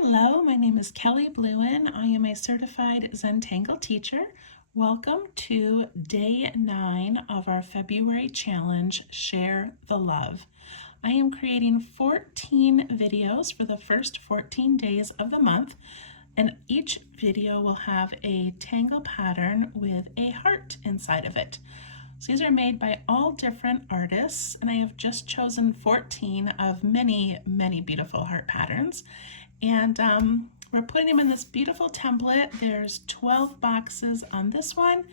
Hello, my name is Kelly Bluen. I am a certified Zentangle teacher. Welcome to day 9 of our February challenge, Share the Love. I am creating 14 videos for the first 14 days of the month, and each video will have a tangle pattern with a heart inside of it. So these are made by all different artists, and I have just chosen 14 of many, many beautiful heart patterns. And we're putting them in this beautiful template. There's 12 boxes on this one,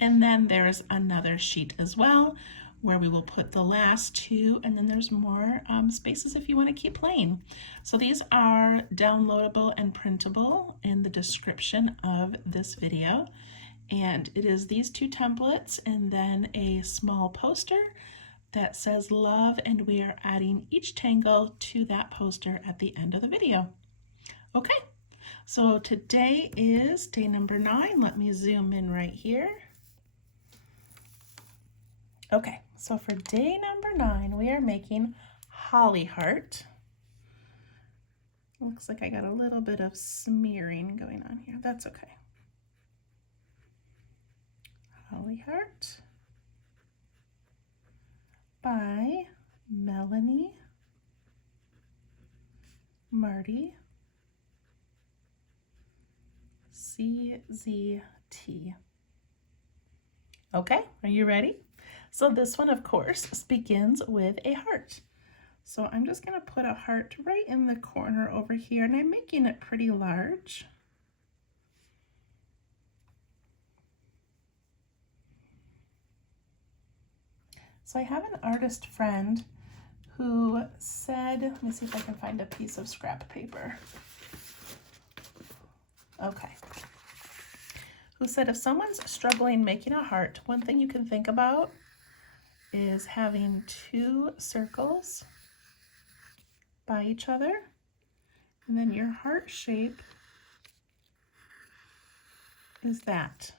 and then there's another sheet as well where we will put the last two, and then there's more spaces if you want to keep playing. So these are downloadable and printable in the description of this video. And it is these two templates and then a small poster that says love, and we are adding each tangle to that poster at the end of the video. Okay, so today is day number 9. Let me zoom in right here. Okay, so for day number 9, we are making Holiheart. Looks like I got a little bit of smearing going on here. That's okay. Holiheart by Melanie, Marty, CZT. Okay, are you ready? So this one, of course, begins with a heart. So I'm just going to put a heart right in the corner over here, and I'm making it pretty large. So I have an artist friend who said, let me see if I can find a piece of scrap paper. Okay. Who said if someone's struggling making a heart, one thing you can think about is having 2 circles by each other, and then your heart shape is that.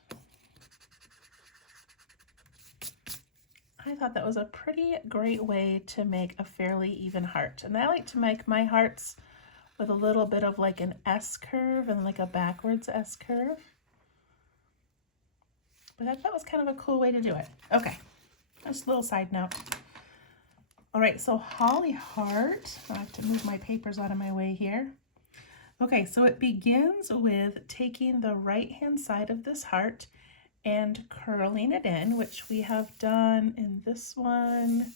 I thought that was a pretty great way to make a fairly even heart. And I like to make my hearts with a little bit of like an S curve and like a backwards S curve. But I thought that was kind of a cool way to do it. Okay, just a little side note. All right, so Holiheart, I have to move my papers out of my way here. Okay, so it begins with taking the right-hand side of this heart and curling it in, which we have done in this one.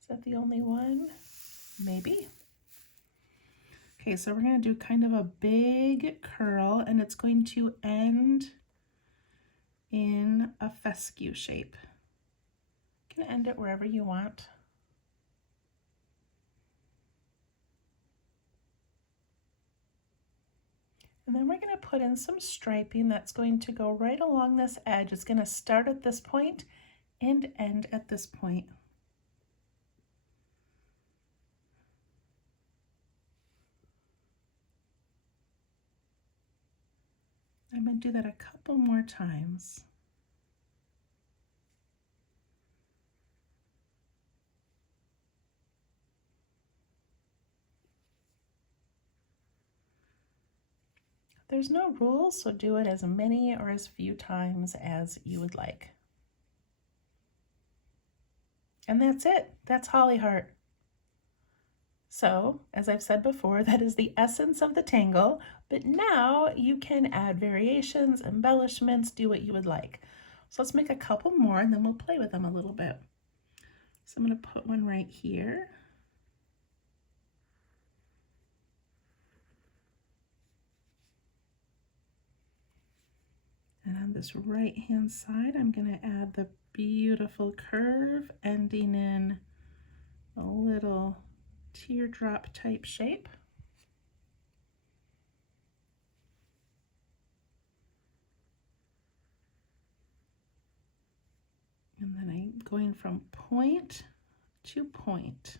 Is that the only one? Maybe. Okay, so we're going to do kind of a big curl, and it's going to end in a fescue shape. You can end it wherever you want. And then we're going to put in some striping that's going to go right along this edge. It's going to start at this point and end at this point. I'm going to do that a couple more times. There's no rules, so do it as many or as few times as you would like. And that's it. That's Holiheart. So, as I've said before, that is the essence of the tangle, but now you can add variations, embellishments, do what you would like. So let's make a couple more and then we'll play with them a little bit. So I'm going to put one right here. And on this right-hand side, I'm going to add the beautiful curve ending in a little teardrop type shape. And then I'm going from point to point.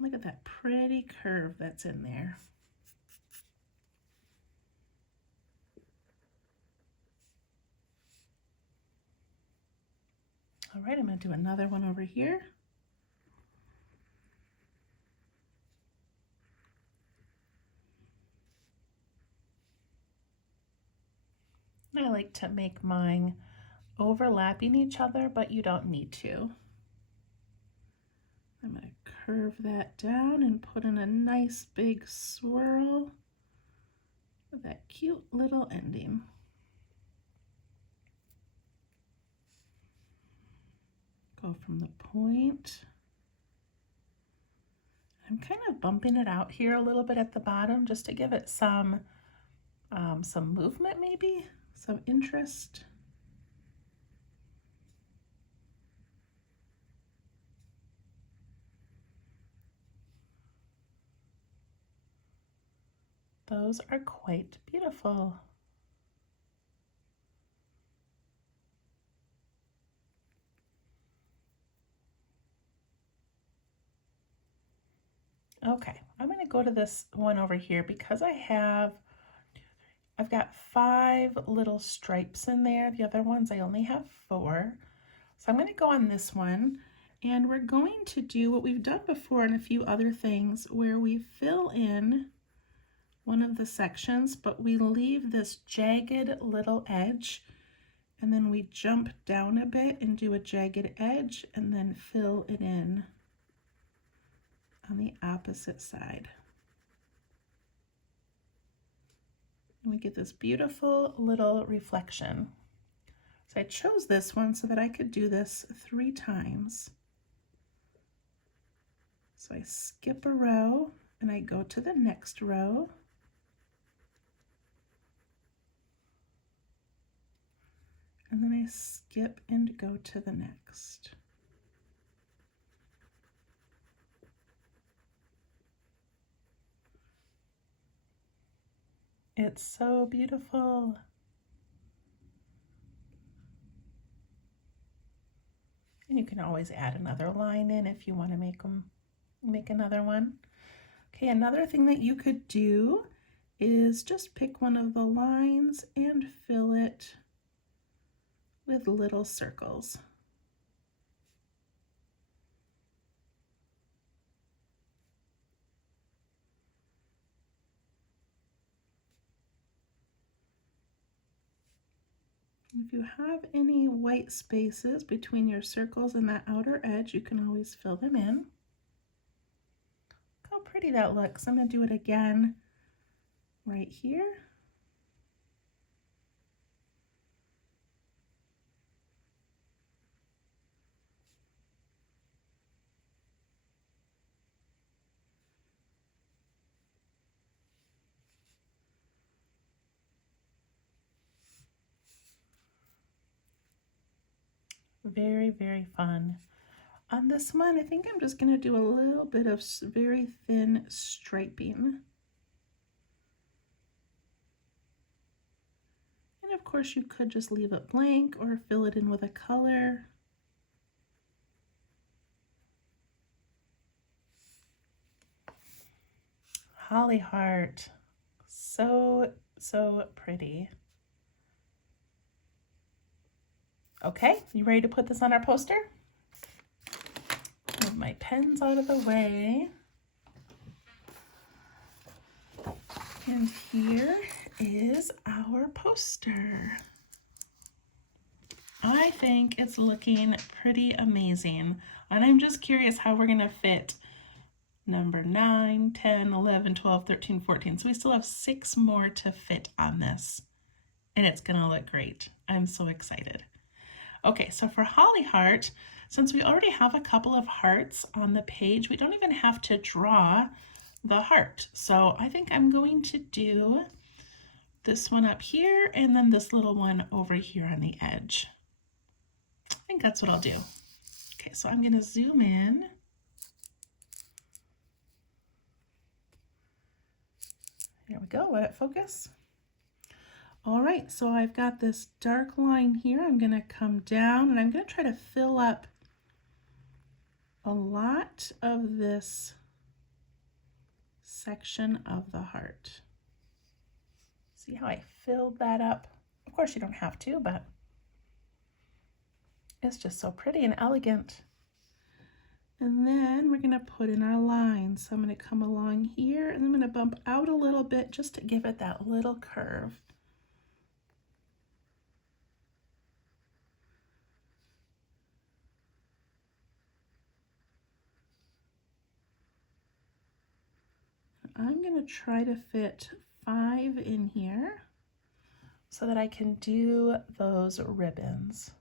Look at that pretty curve that's in there. All right, I'm going to do another one over here. I like to make mine overlapping each other, but you don't need to. I'm going to curve that down and put in a nice big swirl with that cute little ending. Go from the point. I'm kind of bumping it out here a little bit at the bottom just to give it some movement, maybe some interest. Those are quite beautiful. Okay, I'm going to go to this one over here because I've got 5 little stripes in there. The other ones I only have 4. So I'm going to go on this one, and we're going to do what we've done before and a few other things where we fill in one of the sections, but we leave this jagged little edge, and then we jump down a bit and do a jagged edge and then fill it in on the opposite side. And we get this beautiful little reflection. So I chose this one so that I could do this 3 times. So I skip a row and I go to the next row. And then I skip and go to the next. It's so beautiful. And you can always add another line in if you want to make another one. Okay, another thing that you could do is just pick one of the lines and fill it with little circles. If you have any white spaces between your circles and that outer edge, you can always fill them in. Look how pretty that looks. I'm going to do it again right here. Very, very fun. On this one, I think I'm just going to do a little bit of very thin striping. And of course, you could just leave it blank or fill it in with a color. Holiheart. So, so pretty. Okay, you ready to put this on our poster? Move my pens out of the way. And here is our poster. I think it's looking pretty amazing. And I'm just curious how we're gonna fit number 9, 10, 11, 12, 13, 14. So we still have 6 more to fit on this. And it's gonna look great. I'm so excited. Okay, so for Holiheart, since we already have a couple of hearts on the page, we don't even have to draw the heart. So I think I'm going to do this one up here and then this little one over here on the edge. I think that's what I'll do. Okay, so I'm going to zoom in. Here we go, let it focus. All right, so I've got this dark line here. I'm going to come down and I'm going to try to fill up a lot of this section of the heart. See how I filled that up? Of course you don't have to, but it's just so pretty and elegant. And then we're going to put in our lines. So I'm going to come along here and I'm going to bump out a little bit just to give it that little curve. I'm going to try to fit 5 in here so that I can do those ribbons.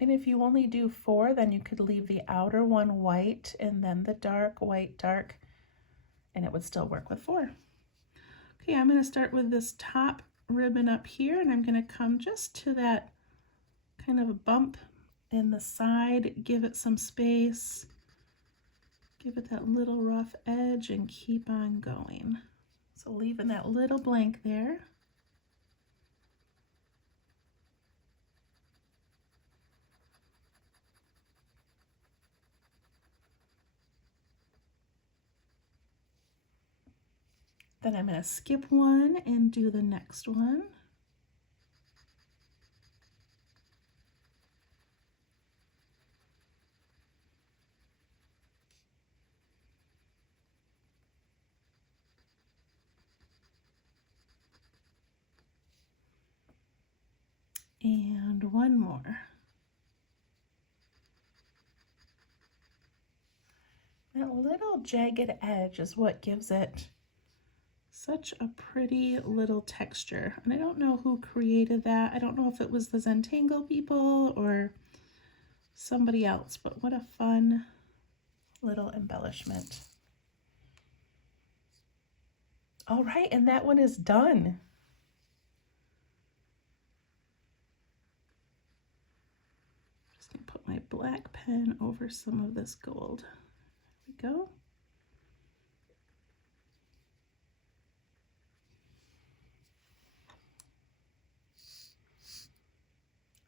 And if you only do 4, then you could leave the outer one white and then the dark, white, dark, and it would still work with 4. Okay, I'm going to start with this top ribbon up here, and I'm going to come just to that kind of a bump in the side, give it some space, give it that little rough edge, and keep on going. So leaving that little blank there. Then I'm going to skip one and do the next one. And one more. That little jagged edge is what gives it such a pretty little texture. And I don't know who created that. I don't know if it was the Zentangle people or somebody else, but what a fun little embellishment. All right, and that one is done. Just gonna put my black pen over some of this gold. There we go.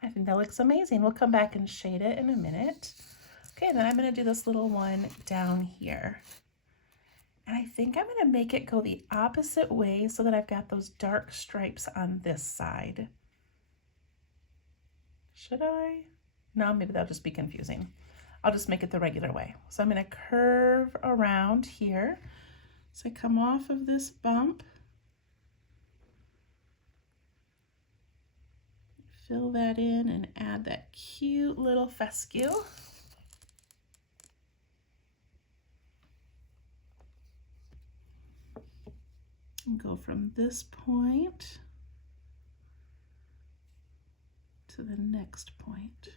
I think that looks amazing. We'll come back and shade it in a minute. Okay, then I'm going to do this little one down here. And I think I'm going to make it go the opposite way so that I've got those dark stripes on this side. Should I? No, maybe that'll just be confusing. I'll just make it the regular way. So I'm going to curve around here. So I come off of this bump. Fill that in and add that cute little fescue. And go from this point to the next point.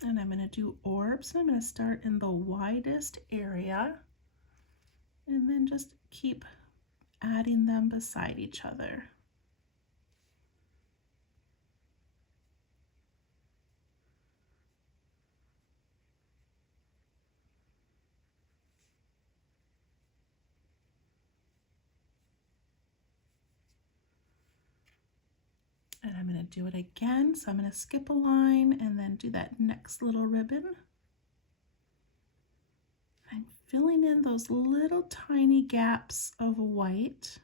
And I'm going to do orbs. I'm going to start in the widest area and then just keep adding them beside each other. And I'm going to do it again. So I'm going to skip a line and then do that next little ribbon. I'm filling in those little tiny gaps of white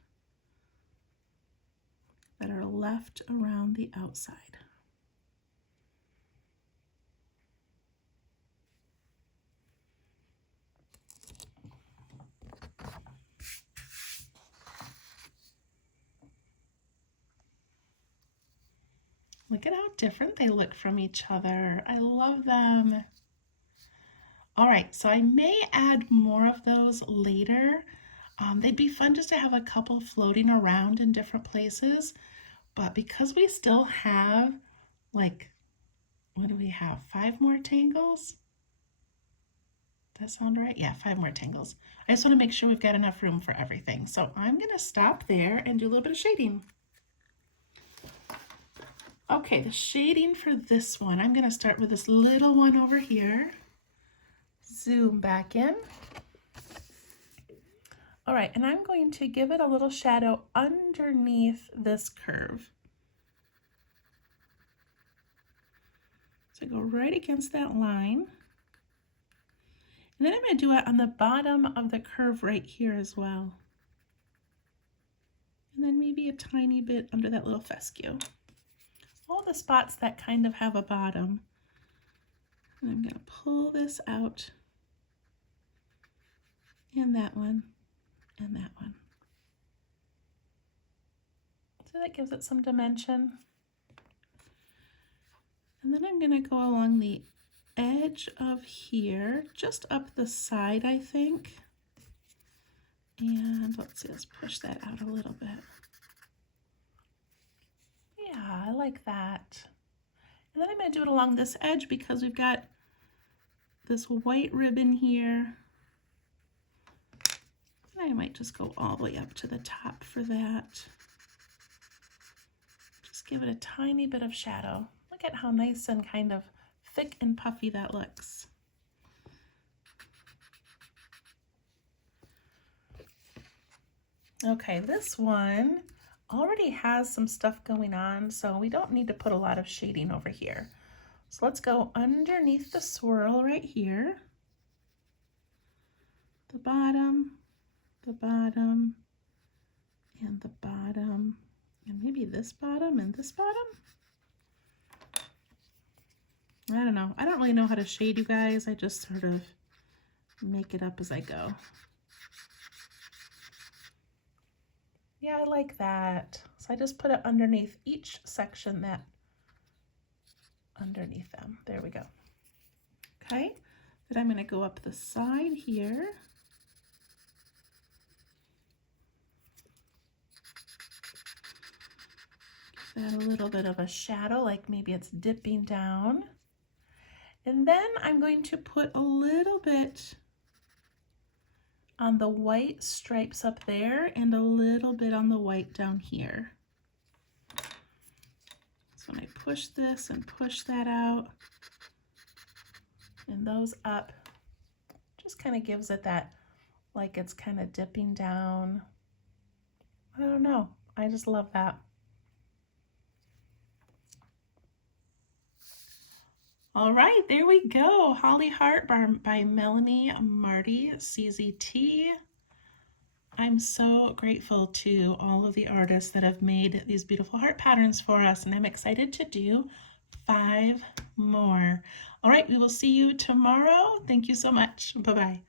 that are left around the outside. Look at how different they look from each other. I love them. All right, so I may add more of those later. They'd be fun just to have a couple floating around in different places. But because we still have, like, what do we have? 5 more tangles? Does that sound right? Yeah, 5 more tangles. I just want to make sure we've got enough room for everything. So I'm going to stop there and do a little bit of shading. Okay, the shading for this one, I'm going to start with this little one over here. Zoom back in. All right, and I'm going to give it a little shadow underneath this curve. So go right against that line. And then I'm going to do it on the bottom of the curve right here as well. And then maybe a tiny bit under that little fescue. All the spots that kind of have a bottom. And I'm going to pull this out. And that one. And that one. that gives it some dimension. And then I'm going to go along the edge of here, just up the side, I think. And let's see, let's push that out a little bit. Yeah, I like that. And then I'm going to do it along this edge because we've got this white ribbon here. And I might just go all the way up to the top for that. Just give it a tiny bit of shadow. Look at how nice and kind of thick and puffy that looks. Okay, this one already has some stuff going on, so we don't need to put a lot of shading over here. So let's go underneath the swirl right here. The bottom, and the bottom, and maybe this bottom and this bottom. I don't know. I don't really know how to shade, you guys. I just sort of make it up as I go. Yeah, I like that. So I just put it underneath each section that underneath them. There we go. Okay, then I'm going to go up the side here. Give that a little bit of a shadow, like maybe it's dipping down. And then I'm going to put a little bit on the white stripes up there and a little bit on the white down here. So when I push this and push that out and those up, just kind of gives it that, like it's kind of dipping down. I don't know, I just love that. All right, there we go. Holiheart by Melanie, Marty, CZT. I'm so grateful to all of the artists that have made these beautiful heart patterns for us, and I'm excited to do 5 more. All right, we will see you tomorrow. Thank you so much. Bye-bye.